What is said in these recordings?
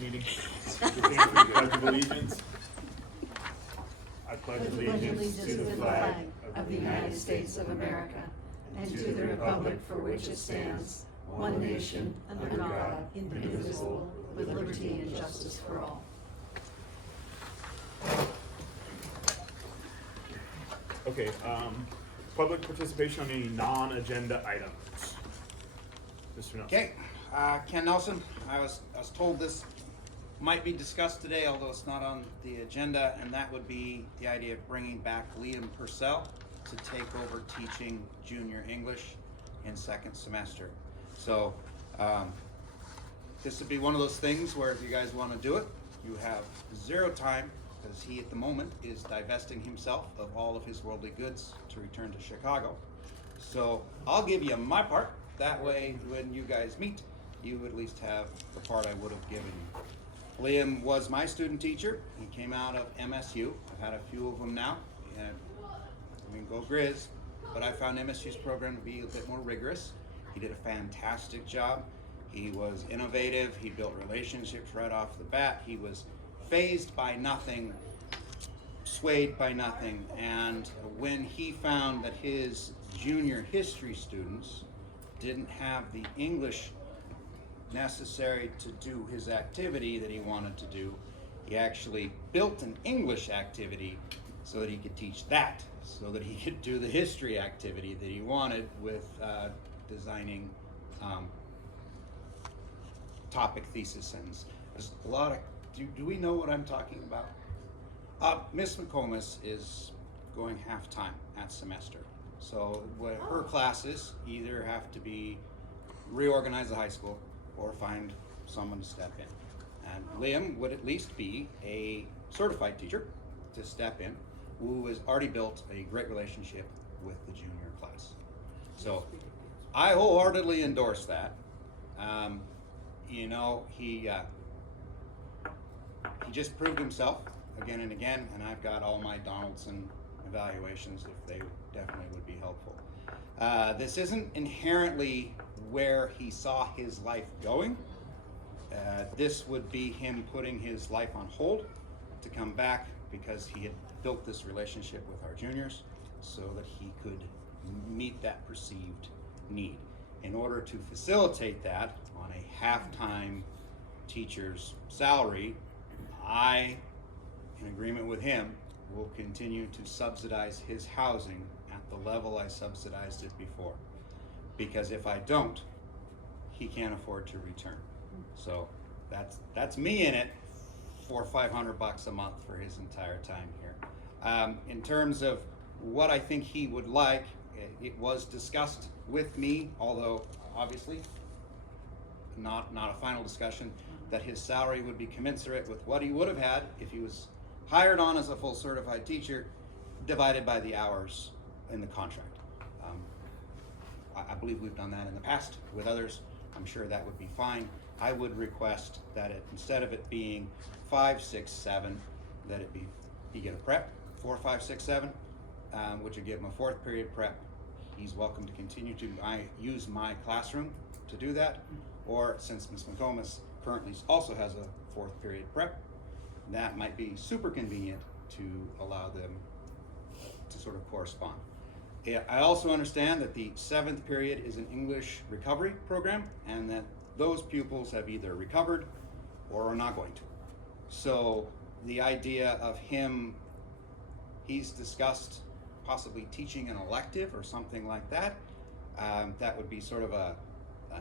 Meeting. Stand for the Pledge of Allegiance. I pledge allegiance to the flag of the United States of America and to the republic for which it stands, one nation, under God, indivisible, with liberty and justice for all. Okay, public participation on any non-agenda items. Mr. Nelson. Okay, Ken Nelson, I was told this might be discussed today, although it's not on the agenda, and that would be the idea of bringing back Liam Purcell to take over teaching junior English in second semester. So this would be one of those things where if you guys want to do it, you have zero time, because he at the moment is divesting himself of all of his worldly goods to return to Chicago. So I'll give you my part. That way, when you guys meet, you at least have the part I would have given you. Liam was my student teacher. He came out of MSU. I've had a few of them now. I mean, go Grizz. But I found MSU's program to be a bit more rigorous. He did a fantastic job. He was innovative. He built relationships right off the bat. He was fazed by nothing, swayed by nothing. And when he found that his junior history students didn't have the English necessary to do his activity that he wanted to do, he actually built an English activity so that he could teach that, so that he could do the history activity that he wanted with designing topic thesis. And there's a lot of, do we know what I'm talking about? Miss McComas is going half-time at semester. So what her classes either have to be reorganize the high school or find someone to step in. And Liam would at least be a certified teacher to step in who has already built a great relationship with the junior class. So I wholeheartedly endorse that. You know, he just proved himself again and again, and I've got all my Donaldson evaluations if they definitely would be helpful. This isn't inherently where he saw his life going. This would be him putting his life on hold to come back because he had built this relationship with our juniors so that he could meet that perceived need. In order to facilitate that on a half-time teacher's salary, I, in agreement with him, will continue to subsidize his housing at the level I subsidized it before. Because if I don't, he can't afford to return. So that's me in it for $500 a month for his entire time here. In terms of what I think he would like, it was discussed with me, although obviously not a final discussion, that his salary would be commensurate with what he would have had if he was hired on as a full certified teacher, divided by the hours in the contract. I believe we've done that in the past with others. I'm sure that would be fine. I would request that instead of it being 5, 6, 7, that it be, he get a prep, 4, 5, 6, 7, which would give him a fourth period prep. He's welcome to continue to use my classroom to do that, or since Ms. McComas currently also has a fourth period prep, that might be super convenient to allow them to sort of correspond. I also understand that the 7th period is an English recovery program and that those pupils have either recovered or are not going to. So the idea of him, he's discussed possibly teaching an elective or something like that. That would be sort of an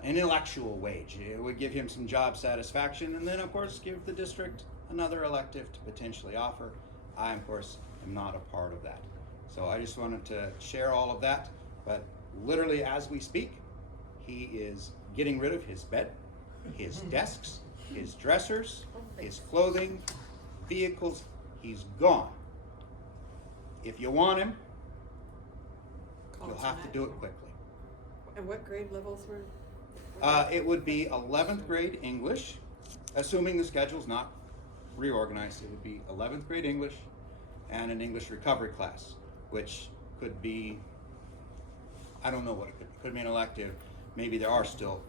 intellectual wage. It would give him some job satisfaction, and then of course give the district another elective to potentially offer. I, of course, am not a part of that. So I just wanted to share all of that, but literally as we speak, he is getting rid of his bed, his desks, his dressers, his clothing, vehicles. He's gone. If you want him, you'll have to do it quickly. And what grade levels were? It would be 11th grade English, assuming the schedule's not reorganized. It would be 11th grade English and an English recovery class, which could be, I don't know what it could be. Could be an elective. Maybe there are still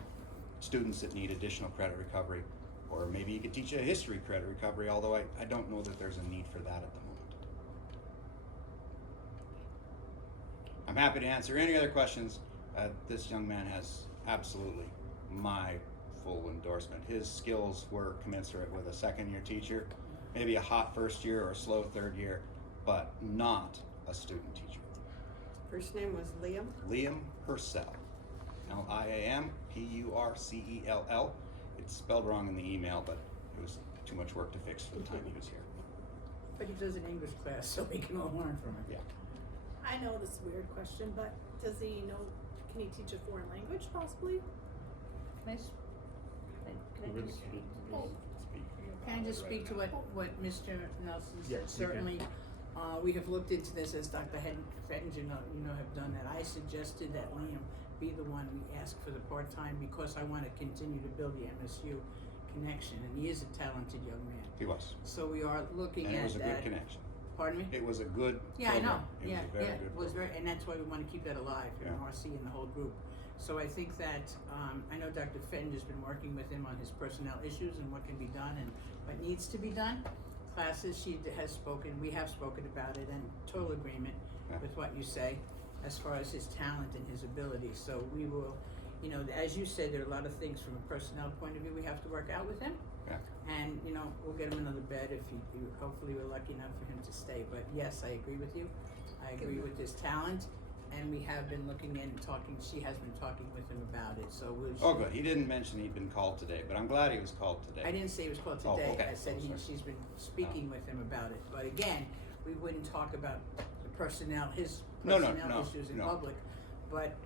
students that need additional credit recovery. Or maybe you could teach a history credit recovery, although I don't know that there's a need for that at the moment. I'm happy to answer any other questions. This young man has absolutely my full endorsement. His skills were commensurate with a second-year teacher, maybe a hot first year or a slow third year, but not a student teacher. First name was Liam. Liam Purcell, Liam Purcell. It's spelled wrong in the email, but it was too much work to fix for the time he was here. But he does an English class, so we can all learn from it. Yeah. I know this is a weird question, but does he know, can he teach a foreign language possibly? Can I just speak to what Mr. Nelson said? Yes, you can. Certainly, we have looked into this, as Dr. Fettinger, have done that. I suggested that Liam be the one we ask for the part-time because I want to continue to build the MSU connection, and he is a talented young man. He was. So we are looking And at it was a that. good connection. Pardon me? It was a good Yeah, I know. program. It Yeah, was a very yeah, good it was program. very, and that's why we want to keep that alive, Yeah. RC and the whole group. So I think that, I know Dr. Fettinger's been working with him on his personnel issues and what can be done and what needs to be done. Classes, she has spoken, we have spoken about it, and total agreement Yeah. with what you say as far as his talent and his ability. So we will, as you said, there are a lot of things from a personnel point of view we have to work out with him. Yeah. And, we'll get him another bed if hopefully we're lucky enough for him to stay. But yes, I agree with you. I agree with his talent, and we have been looking in and talking, she has been talking with him about it, so we'll. Oh, good. He didn't mention he'd been called today, but I'm glad he was called today. I didn't say it was called Oh, today, okay. I said Oh, sorry. she's been speaking with him about it. But again, we wouldn't talk about the personnel, his No, personnel issues in no. public. But,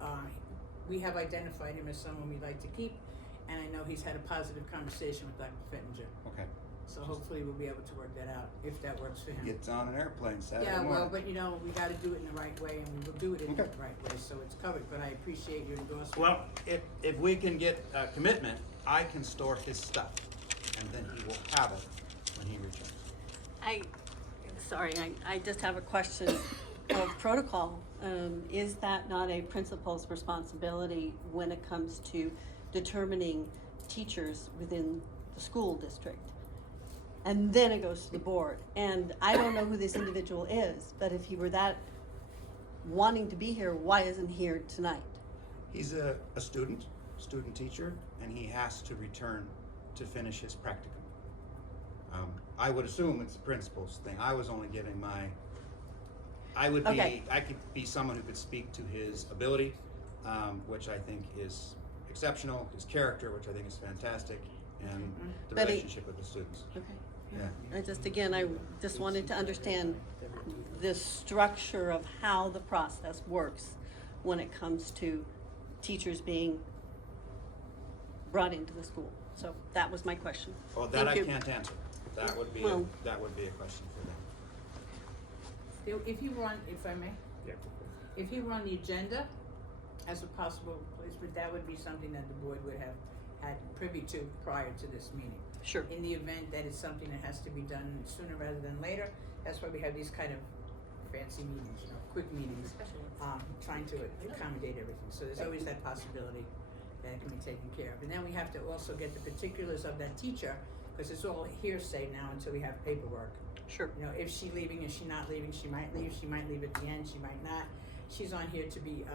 we have identified him as someone we'd like to keep, and I know he's had a positive conversation with Dr. Fettinger. Okay. So hopefully we'll be able to work that out, if that works for him. Gets on an airplane Saturday Yeah, morning. well, but we gotta do it in the right way, and we will do it in the Okay. right way, so it's covered, but I appreciate your endorsement. Well, if we can get a commitment, I can store his stuff, and then he will have it when he returns. I just have a question of protocol. Is that not a principal's responsibility when it comes to determining teachers within the school district? And then it goes to the board. And I don't know who this individual is, but if he were that wanting to be here, why isn't he here tonight? He's a student teacher, and he has to return to finish his practicum. I would assume it's the principal's thing. I was only giving I could be someone who could speak to his ability, which I think is exceptional, his character, which I think is fantastic, and the But relationship with the students. Okay. Yeah. I just wanted to understand the structure of how the process works when it comes to teachers being brought into the school. So that was my question. Oh, that I Thank you. can't answer. That would be a question for them. If you run, if I may, Yeah. if you run the agenda as a possible placement, that would be something that the board would have had privy to prior to this meeting. Sure. In the event that it's something that has to be done sooner rather than later, that's why we have these kind of fancy meetings, quick meetings, trying to accommodate everything. So there's always that possibility that it can be taken care of. And then we have to also get the particulars of that teacher, because it's all hearsay now until we have paperwork. Sure. Is she leaving, is she not leaving, she might leave at the end, she might not. She's on here to be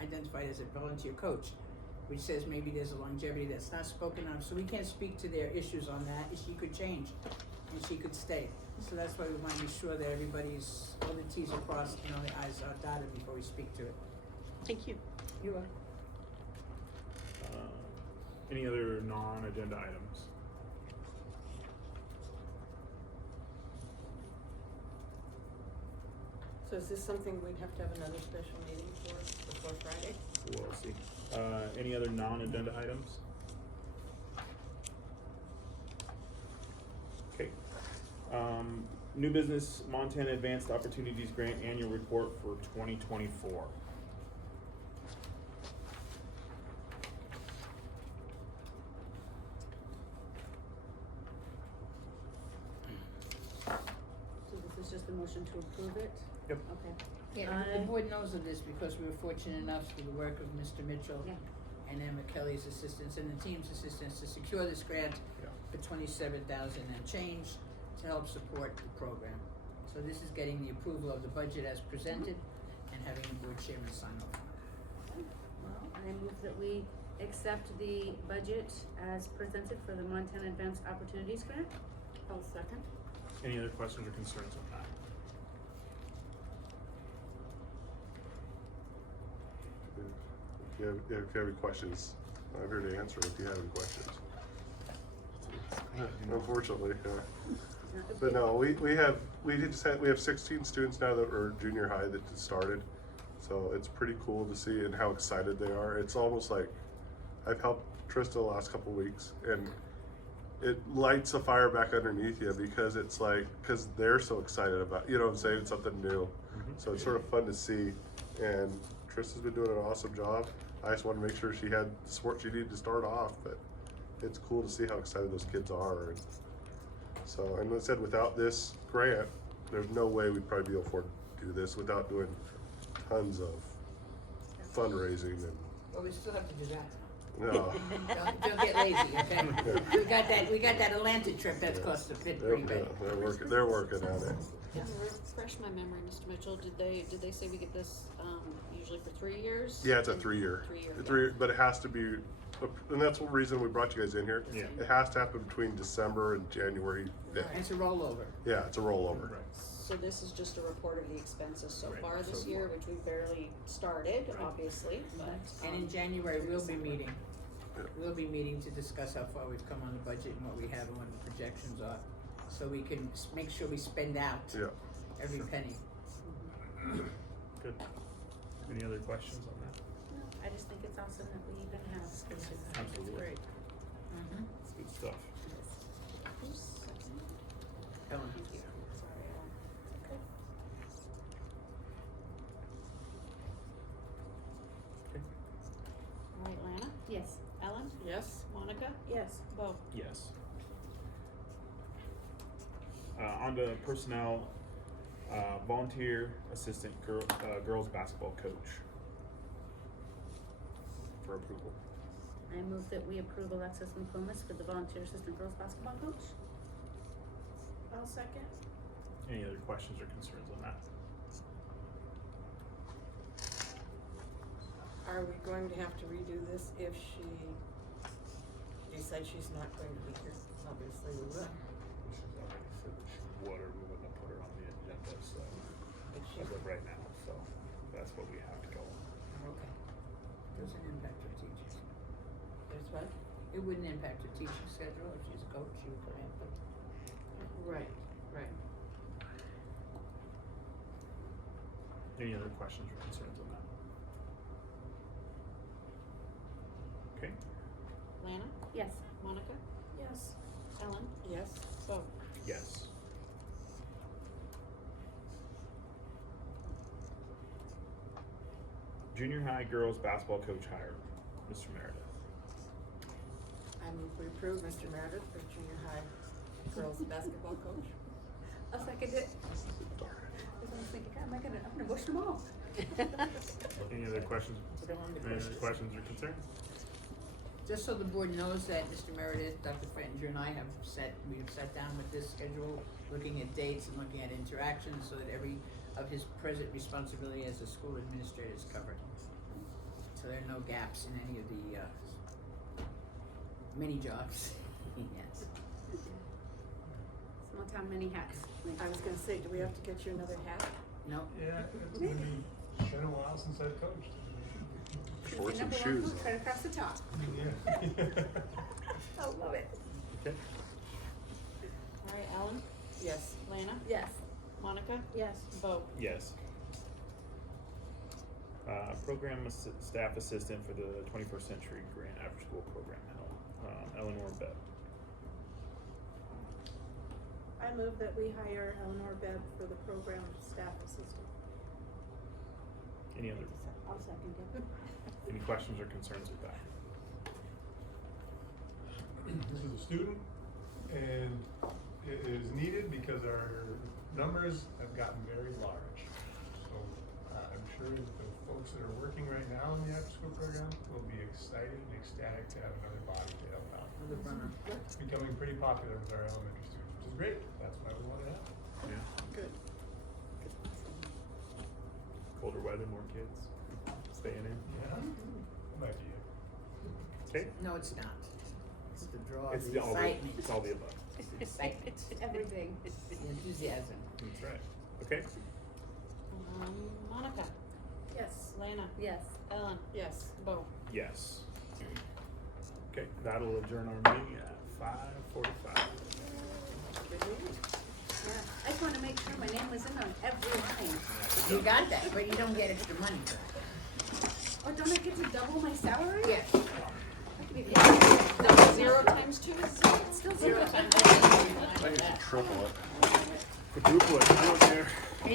identified as a volunteer coach, which says maybe there's a longevity that's not spoken of, so we can't speak to their issues on that. She could change, and she could stay. So that's why we wanna be sure that all the Ts are crossed, and all the Is are dotted before we speak to it. Thank you. You are. Any other non-agenda items? So is this something we'd have to have another special meeting for before Friday? We'll see. Any other non-agenda items? Okay. New business, Montana Advanced Opportunities Grant Annual Report for 2024. So this is just a motion to approve it? Yep. Okay. Yeah, and the board knows of this because we were fortunate enough through the work of Mr. Mitchell Yeah. and Emma Kelly's assistance and the team's assistance to secure this grant Yeah. for 27,000 and change to help support the program. So this is getting the approval of the budget as presented and having the board chairman sign off on it. Well, I move that we accept the budget as presented for the Montana Advanced Opportunities Grant. I'll second. Any other questions or concerns on that? If you have any questions, I'm here to answer if you have any questions. Unfortunately, but no, we have 16 students now that are junior high that just started, so it's pretty cool to see and how excited they are. It's almost like I've helped Trista the last couple weeks, and it lights a fire back underneath you because it's like, because they're so excited about, you know what I'm saying, it's something new. So it's sort of fun to see, and Trista's been doing an awesome job. I just want to make sure she had the support she needed to start off, but it's cool to see how excited those kids are. And so, and like I said, without this grant, there's no way we'd probably be able to afford to do this without doing tons of fundraising and, Well, we still have to do that. no. Don't get lazy, okay? We got that Atlanta trip that's cost a bit pretty big. They're working on it. Refresh my memory, Mr. Mitchell, did they say we get this, usually for 3 years? Yeah, it's a 3-year. 3-year. But it has to be, and that's the reason we brought you guys in here. Yeah. It has to happen between December and January 5th. It's a rollover. Yeah, it's a rollover. Right. So this is just a report of the expenses so Right, far this so year, far. which we barely started, Right. obviously, but. And in January, we'll be meeting. Yeah. We'll be meeting to discuss how far we've come on the budget and what we have and what the projections are. So we can make sure we spend out Yeah. every penny. Good. Any other questions on that? I just think it's awesome that we even have this. Absolutely. Great. It's good stuff. Who's second? Ellen. Thank you. Sorry, Ellen. Okay. All right, Lana, Yes. Ellen, Yes? Monica, Yes. Bo. Yes. On to personnel, volunteer assistant girls basketball coach for approval. I move that we approve Alexis McComas for the volunteer assistant girls basketball coach. I'll second. Any other questions or concerns on that? Are we going to have to redo this if she decides she's not going to be here? Obviously, we will. She's already said that she would, or we wouldn't have put her on the agenda, so, If she, as of right now, so that's what we have to go. Okay. Doesn't impact her teaching. there's what? It wouldn't impact her teaching schedule if she's a coach, she would come in, but Right, right. Any other questions or concerns on that? Okay, Lana, Yes. Monica, Yes. Ellen, Yes? Bo. yes. Junior high girls basketball coach hire, Mr. Meredith. I move we approve Mr. Meredith for junior high girls basketball coach. I'll second it. I was thinking, God, I'm gonna push them all. Any other questions? we don't want the Any other questions. questions or concerns? Just so the board knows that Mr. Meredith, Dr. Fettinger and I we've sat down with this schedule, looking at dates and looking at interactions so that every of his present responsibility as a school administrator is covered. So there are no gaps in any of the, many jobs he has. Small town, many hats. I was gonna say, do we have to get you another hat? No, Yeah, it's been a while since I've coached. Shorts and Number one shoes. coach right across the top. Yeah. I love it. Okay. All right, Ellen, Yes. Lana, Yes. Monica, Yes. Bo. Yes. Program staff assistant for the 21st Century Grant After School Program, Eleanor Bebb. I move that we hire Eleanor Bebb for the program staff assistant. Any other, I'll second it. any questions or concerns with that? This is a student, and it is needed because our numbers have gotten very large. So I'm sure that the folks that are working right now in the after-school program will be excited and ecstatic to have another body to help out. Another runner. It's becoming pretty popular with our elementary students, which is great. That's why we want it to happen. Yeah. Good. Colder weather, more kids staying in. Yeah. That might be it. Okay. No, it's not. It's the draw, It's the all the, excitement. it's all the above. Excitement. Everything. The enthusiasm. That's right. Okay. Monica, Yes. Lana, Yes. Ellen, Yes. Bo. Yes. Okay, that'll adjourn our meeting at 5:45. Yeah. I just wanted to make sure my name was in on every line. You got that, but you don't get extra money for it. Oh, don't I get to double my salary? Yes. I could be- 0 times 2 is 0. It's still 0 zero. times. I think you should triple it. Quadruple it, I don't care.